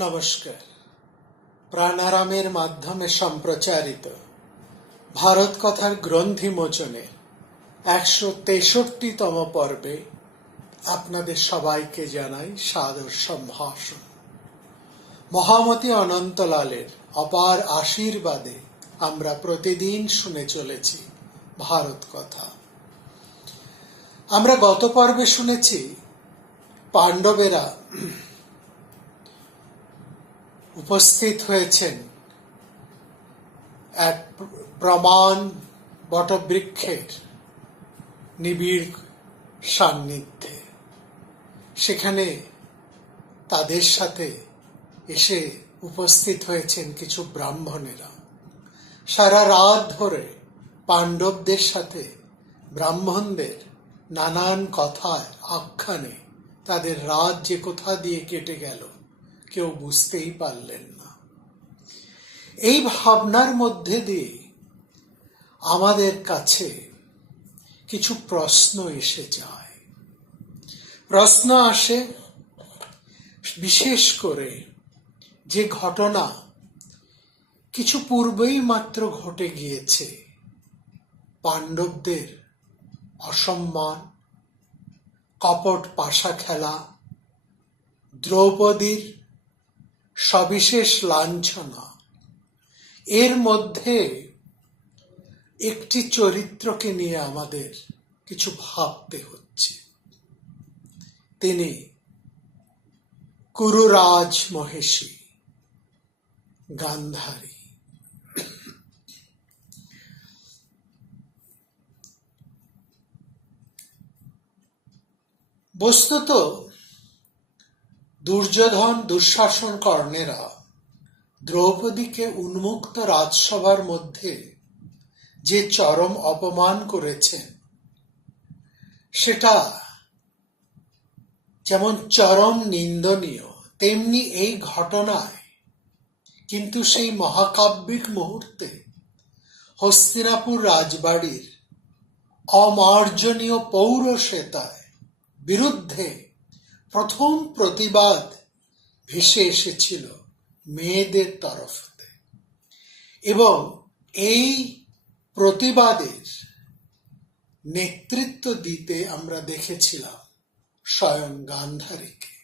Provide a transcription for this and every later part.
নমস্কার। প্রাণারামের মাধ্যমে সম্প্রচারিত ভারত কথার গ্রন্থি মোচনে একশো তেষট্টিতম পর্বে আপনাদের সবাইকে জানাই সাদর সম্ভাষণ। মহামতি অনন্তলালের অপার আশীর্বাদে আমরা প্রতিদিন শুনে চলেছি ভারত কথা। আমরা গত পর্বে শুনেছি পাণ্ডবেরা উপস্থিত হয়েছেন এক প্রমাণ বটবৃক্ষের নিবিড় সান্নিধ্যে। সেখানে তাদের সাথে এসে উপস্থিত হয়েছেন কিছু ব্রাহ্মণেরা। সারা রাত ধরে পাণ্ডবদের সাথে ব্রাহ্মণদের নানান কথায় আখ্যানে তাদের রাত যে কোথা দিয়ে কেটে গেল কেউ বুঝতেই পারলেন না। এই ভাবনার মধ্যে দিয়ে আমাদের কাছে কিছু প্রশ্ন এসে যায়। প্রশ্ন আসে, বিশেষ করে যে ঘটনা কিছু পূর্বেই মাত্র ঘটে গিয়েছে। পাণ্ডবদের অসম্মান, কপট পাশা খেলা, দ্রৌপদীর সবিশেষ লাঞ্ছনা। এর মধ্যে একটি চরিত্রকে নিয়ে আমাদের কিছু ভাবতে হচ্ছে। তিনি কুরুরাজ মহেশী, গান্ধারী। বস্তুত দুর্যোধন দুঃশাসন কর্ণেরা দ্রৌপদীকে উন্মুক্ত রাজসভার মধ্যে যে চরম অপমান করেছেন, সেটা যেমন চরম নিন্দনীয়, তেমনি এই ঘটনায় কিন্তু সেই মহাকাব্যিক মুহূর্তে হস্তিনাপুর রাজবাড়ির অমার্জনীয় পৌরশ্বেতায় বিরুদ্ধে প্রথম প্রতিবাদ ভেসে এসেছিল মেয়েদের তরফতে এবং এই প্রতিবাদের নেতৃত্ব দিতে আমরা দেখেছিলাম স্বয়ং গান্ধারীকে।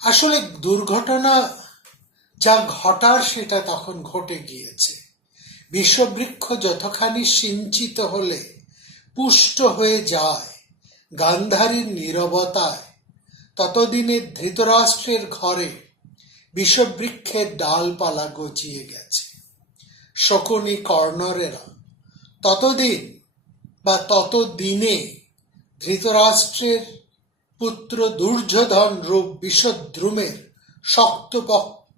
আসলে দুর্ঘটনা যা ঘটার সেটা তখন ঘটে গিয়েছে। বিশ্ববৃক্ষ যতখানি সিঞ্চিত হলে পুষ্ট হয়ে যায় গান্ধারীর নীরবতায়, ততদিনে ধৃতরাষ্ট্রের ঘরে বিষবৃক্ষের ডালপালা গজিয়ে গেছে। শকুনি কর্ণরেরা ততদিন বা ততদিনে ধৃতরাষ্ট্রের পুত্র দুর্যোধন রূপ বিষদ্রুমের শক্ত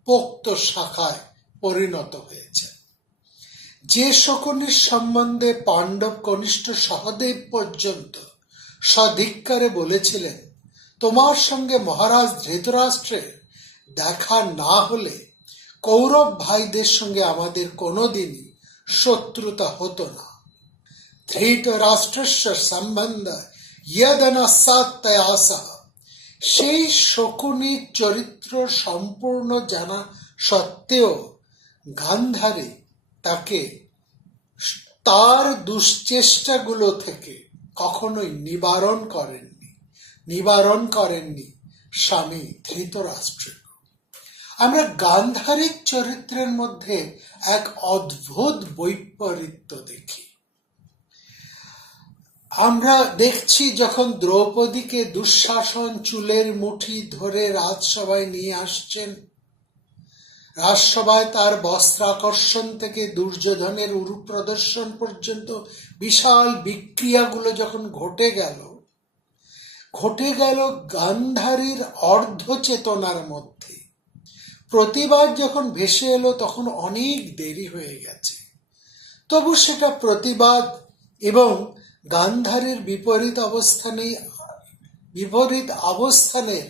পোক্ত শাখায় পরিণত হয়েছে। যে শকুনির সম্বন্ধে পাণ্ডব কনিষ্ঠ সহদেব পর্যন্ত সধিক্কারে বলেছিলেন, তোমার সঙ্গে মহারাজ ধৃতরাষ্ট্রের দেখা না হলে কৌরব ভাইদের সঙ্গে আমাদের কোনোদিনই শত্রুতা হতো না। ধৃতরাষ্ট্রস্য সম্বন্ধ ইয়দনা সাত্তয়াসা সেই শকুনি চরিত্র সম্পূর্ণ জানা সত্ত্বেও গান্ধারী তাকে তার দুশ্চেষ্টাগুলো থেকে কখনোই নিবারণ করেননি। নিবারণ করেননি স্বামী ধৃতরাষ্ট্র আমরা গান্ধারিক চরিত্রের মধ্যে এক অদ্ভুত বৈপরীত্য দেখি। আমরা দেখছি যখন দ্রৌপদীকে দুঃশাসন চুলের মুঠি ধরে রাজসভায় নিয়ে আসছেন, রাজসভায় তার বস্ত্রাকর্ষণ থেকে দুর্যোধনের উরু প্রদর্শন পর্যন্ত বিশাল বিক্রিয়াগুলো যখন ঘটে গেল ঘটে গেল গান্ধারীর অর্ধ চেতনার মধ্যে। প্রতিবাদ যখন ভেসে এলো তখন অনেক দেরি হয়ে গেছে। তবু সেটা প্রতিবাদ এবং গান্ধারীর বিপরীত অবস্থানে বিপরীত অবস্থানের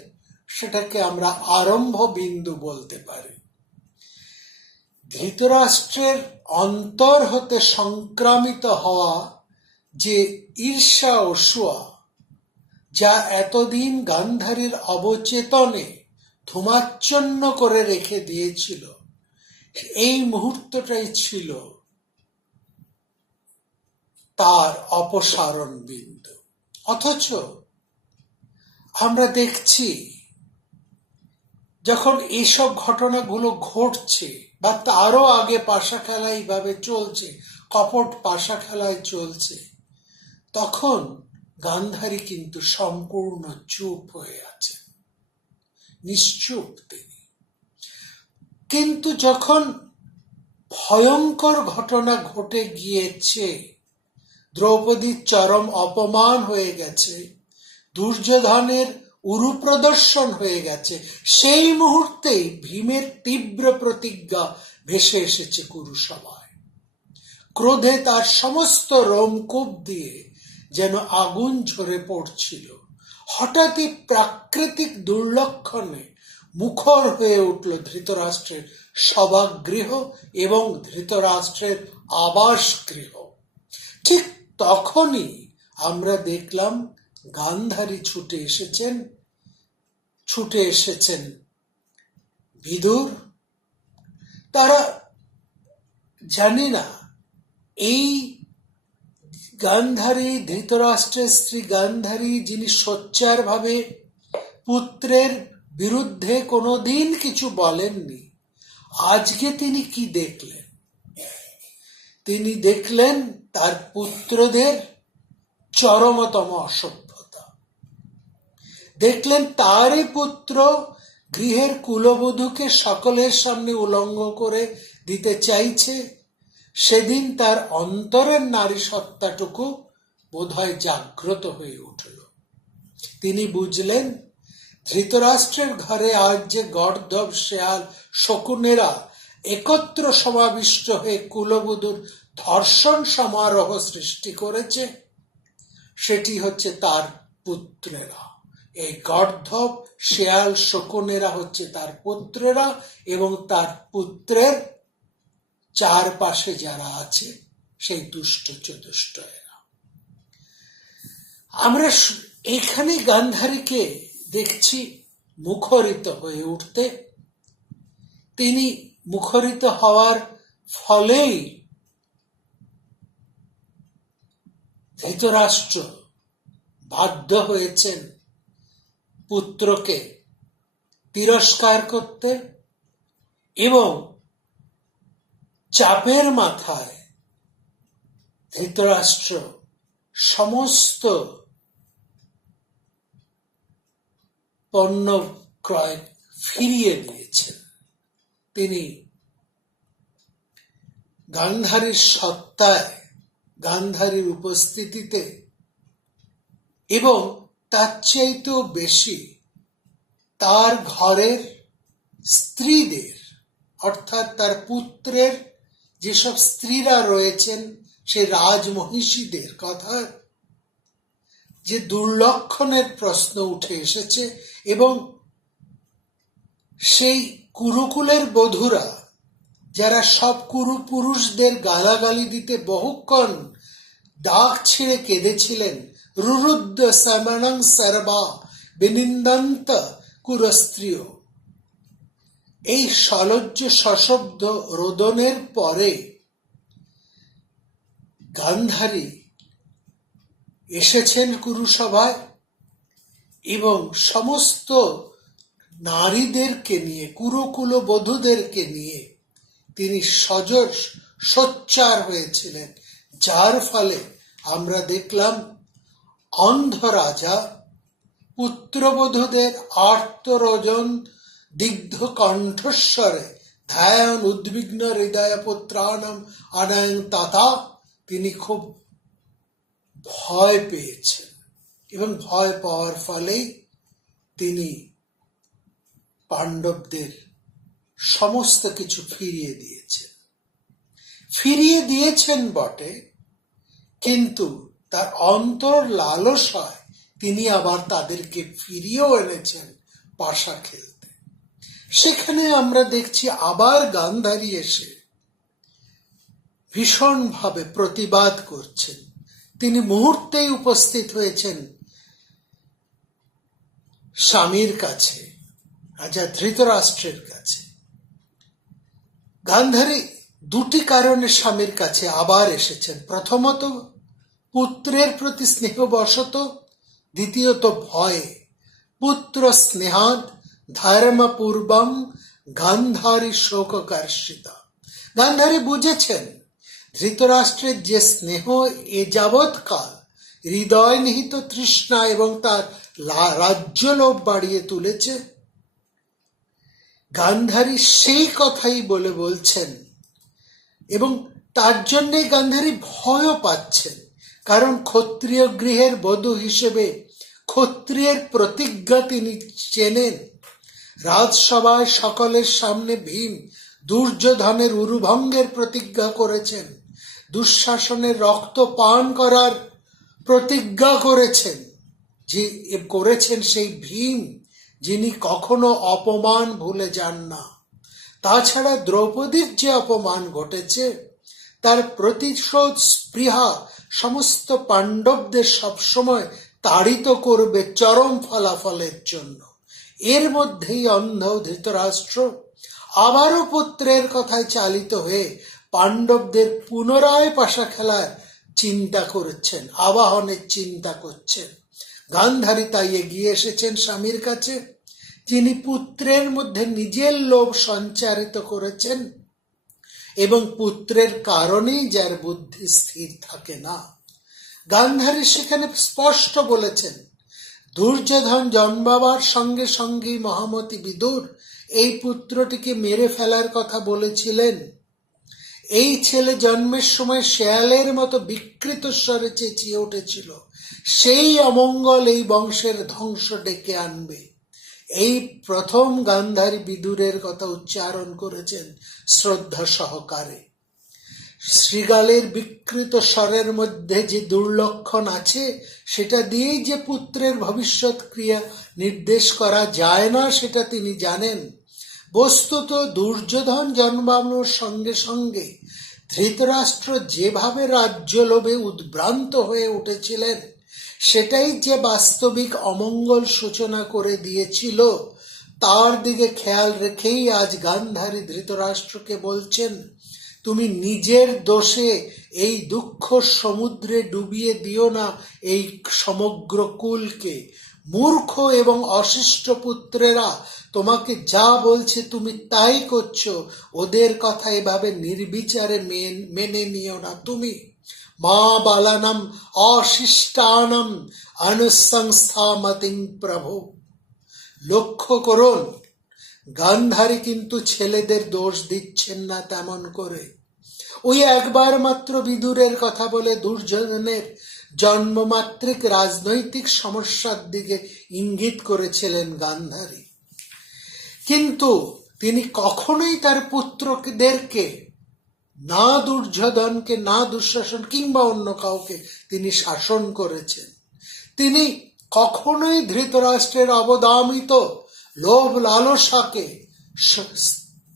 সেটাকে আমরা আরম্ভ বিন্দু বলতে পারি। ধৃতরাষ্ট্রের অন্তর হতে সংক্রামিত হওয়া যে ঈর্ষা অসুয়া যা এতদিন গান্ধারীর অবচেতনে ধুমাচ্ছন্ন করে রেখে দিয়েছিল, এই মুহূর্তটাই ছিল তার অপসারণ বিন্দু। অথচ আমরা দেখছি, যখন এইসব ঘটনাগুলো ঘটছে বা তারও আগে পাশা খেলা এইভাবে চলছে, কপট পাশা খেলায় চলছে, তখন গান্ধারী কিন্তু সম্পূর্ণ চুপ হয়ে আছে, নিশ্চুপ তিনি। কিন্তু যখন ভয়ঙ্কর ঘটনা ঘটে গিয়েছে, দ্রৌপদীর চরম অপমান হয়ে গেছে, দুর্যোধনের উরু প্রদর্শন হয়ে গেছে। সেই মুহূর্তেই ভীমের তীব্র প্রতিজ্ঞা ভেসে এসেছে কুরুসভায় ক্রোধে তার সমস্ত রোমকূপ দিয়ে যেন আগুন ঝরে পড়ছিল। হঠাৎই প্রাকৃতিক দুর্লক্ষণে মুখর হয়ে উঠল ধৃতরাষ্ট্রের সভাগৃহ এবং ধৃতরাষ্ট্রের আবাস গৃহ ঠিক তখনই আমরা দেখলাম গান্ধারী ছুটে এসেছেন ছুটে এসেছেন বিদুর। তারা জানি না, এই গান্ধারী, ধৃতরাষ্ট্রের স্ত্রী গান্ধারী, যিনি সোচ্চার ভাবে পুত্রের বিরুদ্ধে কোনোদিন কিছু বলেননি, আজকে তিনি কি দেখলেন? তিনি দেখলেন তার পুত্রদের চরমতম অসভ্যতা দেখলেন তারই পুত্র গৃহের কুলবধূকে সকলের সামনে উলঙ্গ করে দিতে চাইছে। সেদিন তার অন্তরের নারী সত্তাটুকু বোধহয় জাগ্রত হয়ে উঠল। তিনি বুঝলেন, ধৃতরাষ্ট্রের ঘরে আজ যে গর্ধব শেয়াল শকুনেরা একত্র সমাবিষ্ট হয়ে কুলবধূর ধর্ষণ সমারোহ সৃষ্টি করেছে, সেটি হচ্ছে তার পুত্রেরা। এই গর্ধব শেয়াল শকুনেরা হচ্ছে তার পুত্রেরা এবং তার পুত্রের চারপাশে যারা আছে, সেই দুষ্ট চতুষ্ট এরা আমরা এখানে গান্ধারীকে দেখছি মুখরিত হয়ে উঠতে। তিনি মুখরিত হওয়ার ফলেই ধৃতরাষ্ট্র বাধ্য হয়েছেন পুত্রকে তিরস্কার করতে এবং চাপের মাথায় ধৃতরাষ্ট্র সমস্ত পণ্য ক্রয় ফিরিয়ে দিয়েছেন তিনি গান্ধারীর সত্তায়, গান্ধারীর উপস্থিতিতে এবং তার চাইতেও বেশি তার ঘরের স্ত্রীদের, অর্থাৎ তার পুত্রের যেসব স্ত্রীরা রয়েছেন, সে রাজমহিষীদের কথা যে দুর্লক্ষণের প্রশ্ন উঠে এসেছে এবং সেই কুরুকুলের বধূরা, যারা সব কুরু পুরুষদের গালাগালি দিতে বহুক্ষণ দাগ ছিঁড়ে কেঁদেছিলেন রুরুদ্দ সমনং সর্বা বিনিন্দন্ত কুরস্ত্রীয় এই সলজ্জ সশব্দ রোদনের পরে গান্ধারী এসেছেন কুরুসভায় এবং সমস্ত নারীদেরকে নিয়ে কুরুকুল বধূদেরকে নিয়ে তিনি সজর সোচ্চার হয়েছিলেন, যার ফলে আমরা দেখলাম অন্ধ রাজা পুত্রবধূদের আর্তরোজন দিগ্ধ কণ্ঠস্বরে ধ্যান উদ্বিগ্ন হৃদয় পুত্রাণম আনায়ন তাতা, তিনি খুব ভয় পেয়েছেন। এবং ভয় পাওয়ার ফলেই তিনি পাণ্ডবদের সমস্ত কিছু ফিরিয়ে দিয়েছেন। ফিরিয়ে দিয়েছেন বটে, কিন্তু তার অন্তর লালসায় তিনি আবার তাদেরকে ফিরিয়েও এনেছেন পাশা খেলতে। সেখানে আমরা দেখছি আবার গান্ধারী এসে ভীষণভাবে প্রতিবাদ করছেন। তিনি মুহূর্তেই উপস্থিত হয়েছেন স্বামীর কাছে, রাজা ধৃতরাষ্ট্রের কাছে। গান্ধারী দুটি কারণে স্বামীর কাছে আবার এসেছেন। প্রথমত পুত্রের প্রতি স্নেহবশত, দ্বিতীয়ত ভয়ে। পুত্র স্নেহাদ ধর্মপূর্বম গান্ধারী শোককার্ষিতা। গান্ধারী বুঝেছেন, ধৃতরাষ্ট্রের যে স্নেহ এ যাবৎকাল হৃদয় নিহিত তৃষ্ণা এবং তার রাজ্যলোভ বাড়িয়ে তুলেছে। গান্ধারী সেই কথাই বলে বলছেন এবং তার জন্যে গান্ধারী ভয়ও পাচ্ছেন। কারণ ক্ষত্রিয় গৃহের বধূ হিসেবে ক্ষত্রিয়ের প্রতিজ্ঞা তিনি চেনেন। রাজসভায় সকলের সামনে ভীম দুর্যোধনের উরুভঙ্গের প্রতিজ্ঞা করেছেন। দুঃশাসনের রক্ত পান করার প্রতিজ্ঞা করেছেন। যে করেছেন সেই ভীম, যিনি কখনো অপমান ভুলে যান না। তাছাড়া দ্রৌপদীর যে অপমান ঘটেছে, তার প্রতিশোধ স্পৃহা সমস্ত পাণ্ডবদের সবসময় তাড়িত করবে চরম ফলাফলের জন্য। এর মধ্যেই অন্ধ ধৃতরাষ্ট্র আবারও পুত্রের কথায় চালিত হয়ে পাণ্ডবদের পুনরায় পাশা খেলার চিন্তা করছেন, আবাহনের চিন্তা করছেন। গান্ধারী তাই এগিয়ে এসেছেন স্বামীর কাছে। যিনি পুত্রের মধ্যে নিজের লোভ সঞ্চারিত করেছেন এবং পুত্রের কারণেই যার বুদ্ধি স্থির থাকে না। গান্ধারী সেখানে স্পষ্ট বলেছেন, দুর্যোধন জন্মাবার সঙ্গে সঙ্গেই মহামতি বিদুর এই পুত্রটিকে মেরে ফেলার কথা বলেছিলেন। এই ছেলে জন্মের সময় শেয়ালের মতো বিকৃত স্বরে চেঁচিয়ে উঠেছিল, সেই অমঙ্গল এই বংশের ধ্বংস ডেকে আনবে। এই প্রথম গান্ধারী বিদুরের কথা উচ্চারণ করেছেন শ্রদ্ধা সহকারে। শ্রীগালের বিকৃত স্বরের মধ্যে যে দুর্লক্ষণ আছে, সেটা দিয়েই যে পুত্রের ভবিষ্যৎ ক্রিয়া নির্দেশ করা যায় না, সেটা তিনি জানেন। বস্তুত দুর্যোধন জন্মানোর সঙ্গে সঙ্গে ধৃতরাষ্ট্র যেভাবে রাজ্য লোভে উদ্ভ্রান্ত হয়ে উঠেছিলেন সেটাই যে বাস্তবিক অমঙ্গল সূচনা করে দিয়েছিল, তার দিকে খেয়াল রেখেই আজ গান্ধারী ধৃতরাষ্ট্রকে বলছেন, তুমি নিজের দোষে এই দুঃখ সমুদ্রে ডুবিয়ে দিও না এই সমগ্র কুলকে। মূর্খ এবং অশিষ্ট পুত্রেরা তোমাকে যা বলছে তুমি তাই করছ, ওদের কথা এভাবে নির্বিচারে মেন- নিও না তুমি। মা বালানাম অশিষ্টানম অনুসংস্থামতিং প্রভু লক্ষ্য করুন, গান্ধারী কিন্তু ছেলেদের দোষ দিচ্ছেন না তেমন করে। ওই একবার মাত্র বিদুরের কথা বলে দুর্যোধনের জন্মমাত্রিক রাজনৈতিক সমস্যার দিকে ইঙ্গিত করেছিলেন গান্ধারী। কিন্তু তিনি কখনোই তার পুত্রদেরকে না দুর্যোধনকে, না দুঃশাসন কিংবা অন্য কাউকে তিনি শাসন করেছেন। তিনি কখনোই ধৃতরাষ্ট্রের অবদামিত লোভ লালসাকে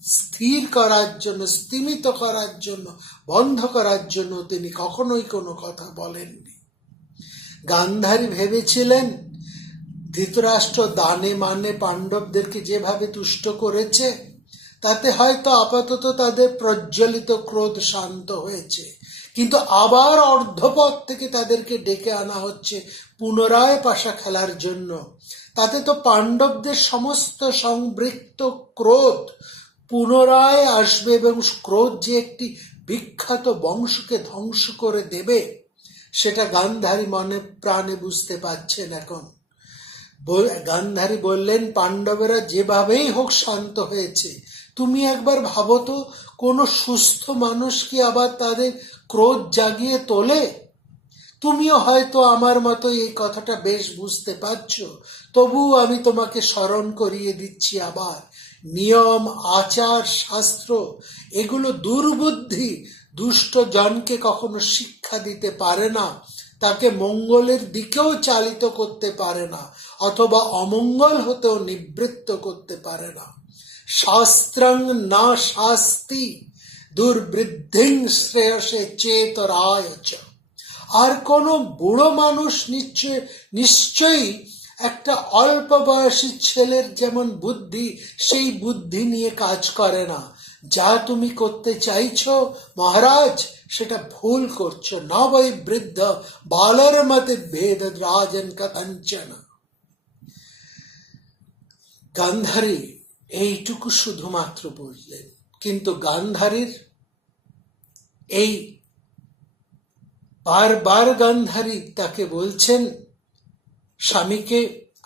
স্থির করার জন্য, স্তিমিত করার জন্য, বন্ধ করার জন্য তিনি কখনোই কোনো কথা বলেননি। গান্ধারী ভেবেছিলেন, ধৃতরাষ্ট্র দানে মানে পাণ্ডবদেরকে যেভাবে তুষ্ট করেছে তাতে হয়তো আপাতত তাদের প্রজ্বলিত ক্রোধ শান্ত হয়েছে। কিন্তু আবার অর্ধপথ থেকে তাদেরকে ডেকে আনা হচ্ছে পুনরায় পাশা খেলার জন্য। তাতে তো পাণ্ডবদের সমস্ত সংবৃত্ত ক্রোধ পুনরায় আসবে এবং ক্রোধ যে একটি বিখ্যাত বংশকে ধ্বংস করে দেবে, সেটা গান্ধারী মনে প্রাণে বুঝতে পারছেন এখন। গান্ধারী বললেন, পাণ্ডবেরা যেভাবেই হোক শান্ত হয়েছে তুমি একবার ভাবো তো, কোনো সুস্থ মানুষ কি আবার তাদের ক্রোধ জাগিয়ে তোলে? তুমিও হয়তো আমার মতো এই কথাটা বেশ বুঝতে পারছ। তবুও আমি তোমাকে স্মরণ করিয়ে দিচ্ছি আবার। নিয়ম, আচার, শাস্ত্র, এগুলো দুর্বুদ্ধি। দুষ্ট জনকে কখনো শিক্ষা দিতে পারে না, তাকে মঙ্গলের দিকেও চালিত করতে পারে না, অথবা অমঙ্গল হতেও নিবৃত্ত করতে পারে না। শাস্ত্রং না শাস্তি দুর্বৃদ্ধিং শ্রেয়সে চেতরায় আর কোনো বুড়ো মানুষ নিশ্চয়, নিশ্চয়ই একটা অল্প বয়সী ছেলের যেমন বুদ্ধি, সেই বুদ্ধি নিয়ে কাজ করে না। যা তুমি করতে চাইছো, মহারাজ, সেটা ভুল করছ। নবৈ বৃদ্ধ বালর মতে ভেদ রাজন কথঞ্চন। গান্ধারী এইটুকু শুধুমাত্র বুঝলেন কিন্তু গান্ধারীর এই বারবার গান্ধারী তাকে বলছেন, স্বামীকে,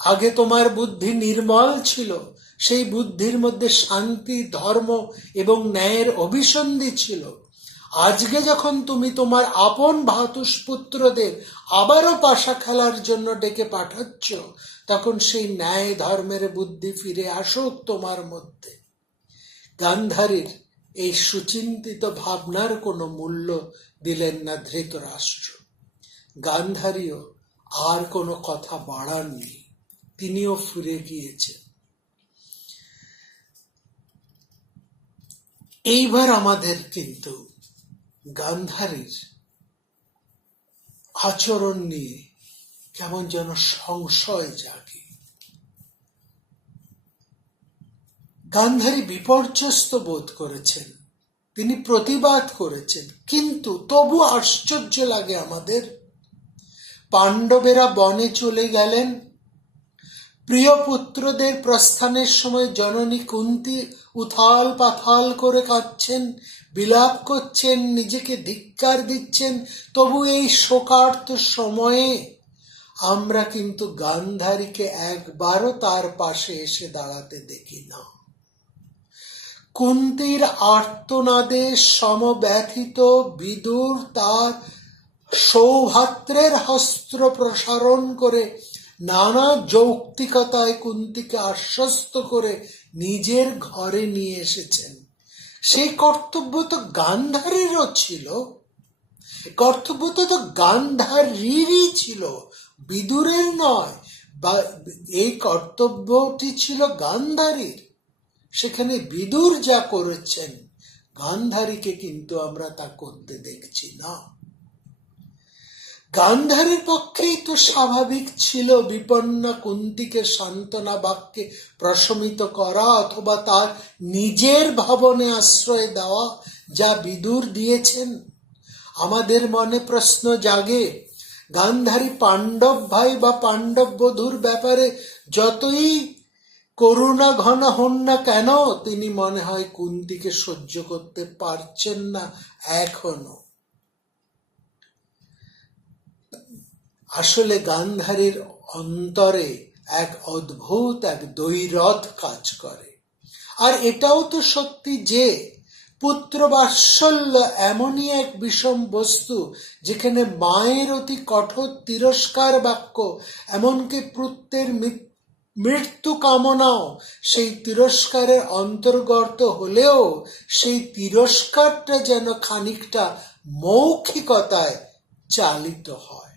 আগে তোমার বুদ্ধি নির্মল ছিল, সেই বুদ্ধির মধ্যে শান্তি, ধর্ম এবং ন্যায়ের অভিসন্ধি ছিল। আজকে যখন তুমি তোমার আপন ভাতুষ পুত্রদের আবারও পাশা খেলার জন্য ডেকে পাঠাচ্ছ তখন সেই ন্যায় ধর্মের বুদ্ধি ফিরে আসুক তোমার মধ্যে। গান্ধারীর এই সুচিন্তিত ভাবনার কোনো মূল্য দিলেন না ধৃতরাষ্ট্র। গান্ধারীও আর কোনো কথা বাড়াননি। তিনিও ফিরে গিয়েছেন। এইবার আমাদের কিন্তু গান্ধারীর আচরণ নিয়ে কেমন যেন সংশয় জাগে। গান্ধারী বিপর্যস্ত বোধ করেছেন। তিনি প্রতিবাদ করেছেন। কিন্তু তবু আশ্চর্য লাগে আমাদের। পাণ্ডবেরা বনে চলে গেলেন। প্রিয় পুত্রদের প্রস্থানের সময় জননী কুন্তি উথাল পাথাল করে কাঁদছেন, বিলাপ করছেন, নিজেকে ধিক্কার দিচ্ছেন। তবু এই শোকার্ত সময়ে আমরা কিন্তু গান্ধারীকে একবারও তার পাশে এসে দাঁড়াতে দেখি না। কুন্তির আর্তনাদে সমব্যথিত বিদুর তার সৌভাত্রের হস্ত্র প্রসারণ করে নানা যৌক্তিকতায় কুন্তিকে আশ্বস্ত করে নিজের ঘরে নিয়ে এসেছেন। সেই কর্তব্য তো গান্ধারেরও ছিল। কর্তব্য তো গান্ধারীরই ছিল, বিদুরের নয়, বা এই কর্তব্যটি ছিল গান্ধারীর। সেখানে বিদুর যা করেছেন, গান্ধারীকে কিন্তু আমরা তা করতে দেখছি না। গান্ধারীর পক্ষেই তো স্বাভাবিক ছিল বিপন্না কুন্তিকে সান্ত্বনা বাক্যে প্রশমিত করা অথবা তার নিজের ভবনে আশ্রয় দেওয়া যা বিদুর দিয়েছেন। আমাদের মনে প্রশ্ন জাগে, গান্ধারী পাণ্ডব ভাই বা পাণ্ডব বধূর ব্যাপারে যতই করুণা ঘন হন না কেন? তিনি মনে হয় কুন্তিকে সহ্য করতে পারছেন না এখনও। আসলে গান্ধারীর অন্তরে এক অদ্ভুত, এক দৈরথ কাজ করে। আর এটাও তো সত্যি যে, পুত্র বাৎসল্য এমনই এক বিষম বস্তু যেখানে মায়ের অতি কঠোর তিরস্কার বাক্য, এমনকি পুত্রের মৃত্যু কামনাও। সেই তিরস্কারের অন্তর্গত হলেও সেই তিরস্কারটা যেন খানিকটা মৌখিকতায় চালিত হয়।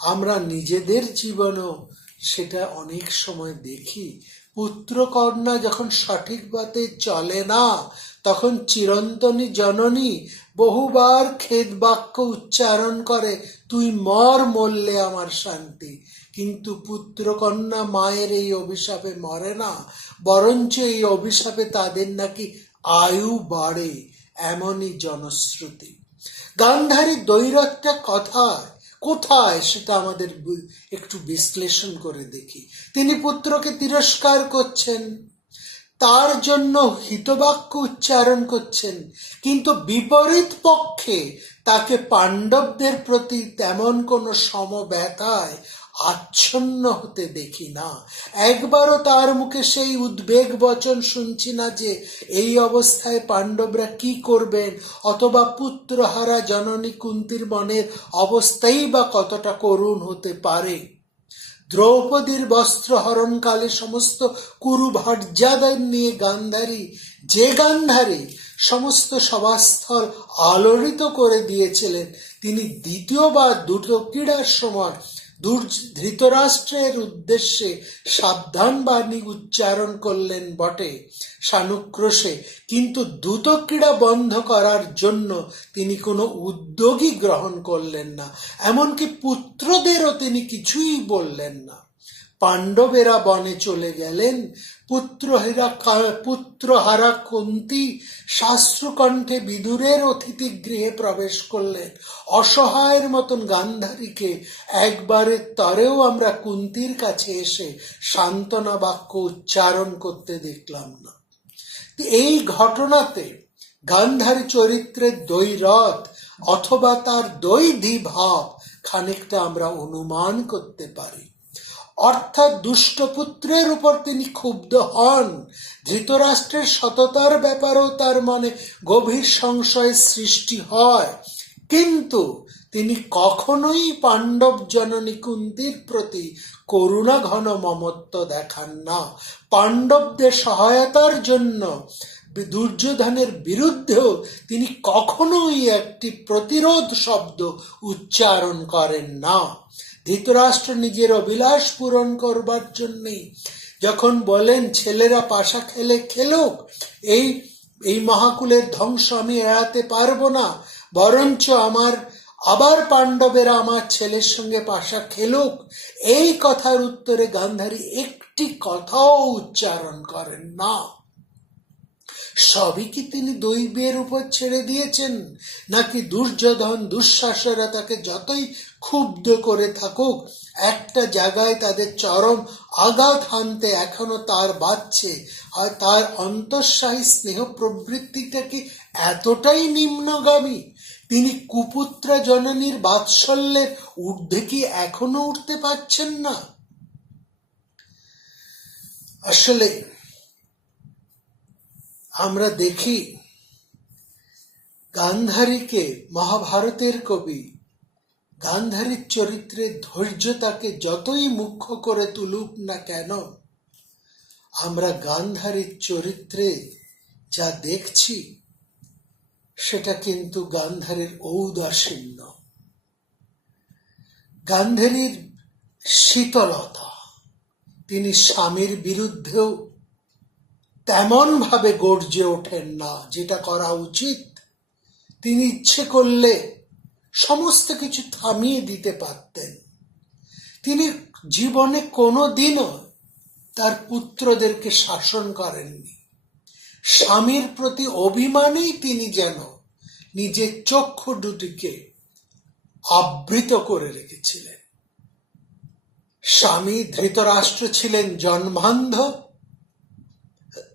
আমরা নিজেদের জীবনও সেটা অনেক সময় দেখি। পুত্র কন্যা যখন সঠিক পথে চলে না, তখন চিরন্তনী জননী বহুবার খেদ বাক্য উচ্চারণ করে, তুই মর মরলে আমার শান্তি। কিন্তু পুত্র কন্যা মায়ের এই অভিশাপে মরে না, বরঞ্চ এই অভিশাপে তাদের নাকি আয়ু বাড়ে এমনই জনশ্রুতি। গান্ধারী দৈরথটা কথায়? কোথায়? সেটা আমাদের একটু বিশ্লেষণ করে দেখি। তিনি পুত্রকে তিরস্কার করছেন, তার জন্য হিতবাক্য উচ্চারণ করছেন, কিন্তু বিপরীত পক্ষে তাকে পাণ্ডবদের প্রতি তেমন কোনো সমব্যথায় আচ্ছন্ন হতে দেখি না। একবারও তার মুখে সেই উদ্বেগ বচন শুনছি না যে, এই অবস্থায় পাণ্ডবরা কি করবেন, অথবা পুত্রহারা জননী কুন্তির মনের অবস্থাই বা কতটা করুণ হতে পারে। দ্রৌপদীর বস্ত্র হরণকালে সমস্ত কুরু ভার্যাদের নিয়ে গান্ধারী, যে গান্ধারী সমস্ত সভাস্থল আলোড়িত করে দিয়েছিলেন, তিনি দ্বিতীয়বার দুটো ক্রীড়ার সময় ধৃতরাষ্ট্রের উদ্দেশ্যে সাবধান বাণী উচ্চারণ করলেন বটে সানুক্রোশে। কিন্তু দ্রুত ক্রীড়া বন্ধ করার জন্য তিনি কোনো উদ্যোগই গ্রহণ করলেন না। এমনকি পুত্রদেরও তিনি কিছুই বললেন না। পাণ্ডবেরা বনে চলে গেলেন। পুত্রহীরা পুত্রহারা কুন্তি শাস্ত্রকণ্ঠে বিদুরের অতিথি গৃহে প্রবেশ করলেন। অসহায়ের মতন গান্ধারীকে একবারের তরেও আমরা কুন্তির কাছে এসে সান্ত্বনা বাক্য উচ্চারণ করতে দেখলাম না। এই ঘটনাতে গান্ধারী চরিত্রের দৈরথ অথবা তার দৈধি ভাব খানিকটা আমরা অনুমান করতে পারি। অর্থাৎ দুষ্টপুত্রের উপর তিনি ক্ষুব্ধ হন। ধৃতরাষ্ট্রের সততার ব্যাপারেও তার মনে গভীর সংশয়ের সৃষ্টি হয়। কিন্তু তিনি কখনোই পাণ্ডব জননী কুন্তির প্রতি করুণা ঘন মমত্ব দেখান না। পাণ্ডবদের সহায়তার জন্য দুর্যোধনের বিরুদ্ধেও তিনি কখনোই একটি প্রতিরোধ শব্দ উচ্চারণ করেন না। ধৃতরাষ্ট্র নিজের অভিলাষ পূরণ করবার জন্যেই যখন বলেন, ছেলেরা পাশা খেলে খেলুক, এই এই মহাকুলের ধ্বংস আমি এড়াতে পারব না। বরঞ্চ আমার, আবার পাণ্ডবেরা আমার ছেলের সঙ্গে পাশা খেলুক। এই কথার উত্তরে গান্ধারী একটি কথাও উচ্চারণ করেন না। সবই কি তিনি দৈবের উপর ছেড়ে দিয়েছেন? নাকি দুর্যোধন দুঃশাসরা তাকে যতই ক্ষুব্ধ করে থাকুক, একটা জায়গায় তাদের চরম আঘাত হানতে এখনও তার বাচ্চে আর তার অন্তঃসাহী স্নেহ প্রবৃত্তিটা কি এতটাই নিম্নগামী? তিনি কুপুত্রা জননীর বাৎসল্যের ঊর্ধ্বে কি এখনও উঠতে পারছেন না? আসলে আমরা দেখি গান্ধারীকে মহাভারতের কবি গান্ধারীর চরিত্রের ধৈর্যতাকে যতই মুখ্য করে তুলুক না কেন, আমরা গান্ধারীর চরিত্রে যা দেখছি, সেটা কিন্তু গান্ধারীর ঔদাসীন্য। গান্ধারীর শীতলতা, তিনি স্বামীর বিরুদ্ধেও তেমন ভাবে গর্জে ওঠেন না, যেটা করা উচিত। তিনি ইচ্ছে করলে সমস্ত কিছু থামিয়ে দিতে পারতেন। তিনি জীবনে কোনো দিনও তার পুত্রদেরকে শাসন করেননি। স্বামীর প্রতি অভিমানেই তিনি যেন নিজের চক্ষু দুটিকে আবৃত করে রেখেছিলেন। স্বামী ধৃতরাষ্ট্র ছিলেন জন্মান্ধ।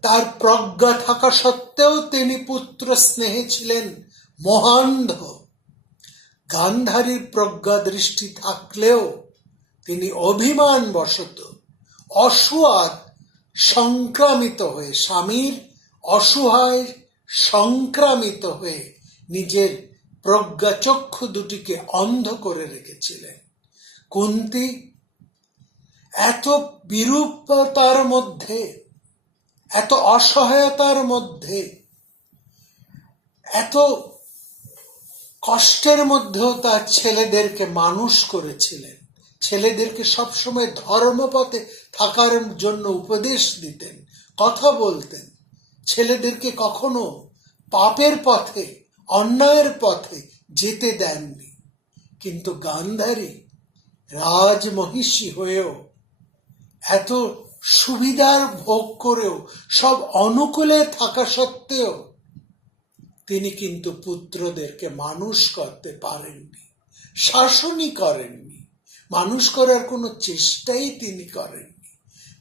তার প্রজ্ঞা থাকা সত্ত্বেও তিনি পুত্র স্নেহে ছিলেন মহান্ধ। গান্ধারীর প্রজ্ঞা দৃষ্টি থাকলেও তিনি অভিমান বশত অসুয়াদ সংক্রামিত হয়ে, স্বামীর অসহায় সংক্রামিত হয়ে নিজের প্রজ্ঞাচক্ষু দুটিকে অন্ধ করে রেখেছিলেন। কুন্তি, এত বিরূপতার মধ্যে, এত অসহায়তার মধ্যে, এত কষ্টের মধ্যেও তার ছেলেদেরকে মানুষ করেছিলেন। ছেলেদেরকে সবসময় ধর্মপথে থাকার জন্য উপদেশ দিতেন, কথা বলতেন। ছেলেদেরকে কখনো পাপের পথে, অন্যায়ের পথে যেতে দেননি। কিন্তু গান্ধারী রাজমহিষী হয়েও এত সুবিধার ভোগ করেও, সব অনুকূলে থাকা সত্ত্বেও তিনি কিন্তু পুত্রদেরকে মানুষ করতে পারেননি, শাসনই করেননি। মানুষ করার কোনো চেষ্টাই তিনি করেননি।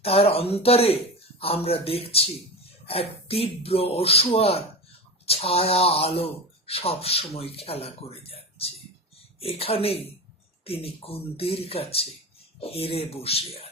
তার অন্তরে আমরা দেখছি এক তীব্র অসুয়ার ছায়া আলো সবসময় খেলা করে যাচ্ছে। এখানেই তিনি কুন্তির কাছে হেরে বসে আছেন।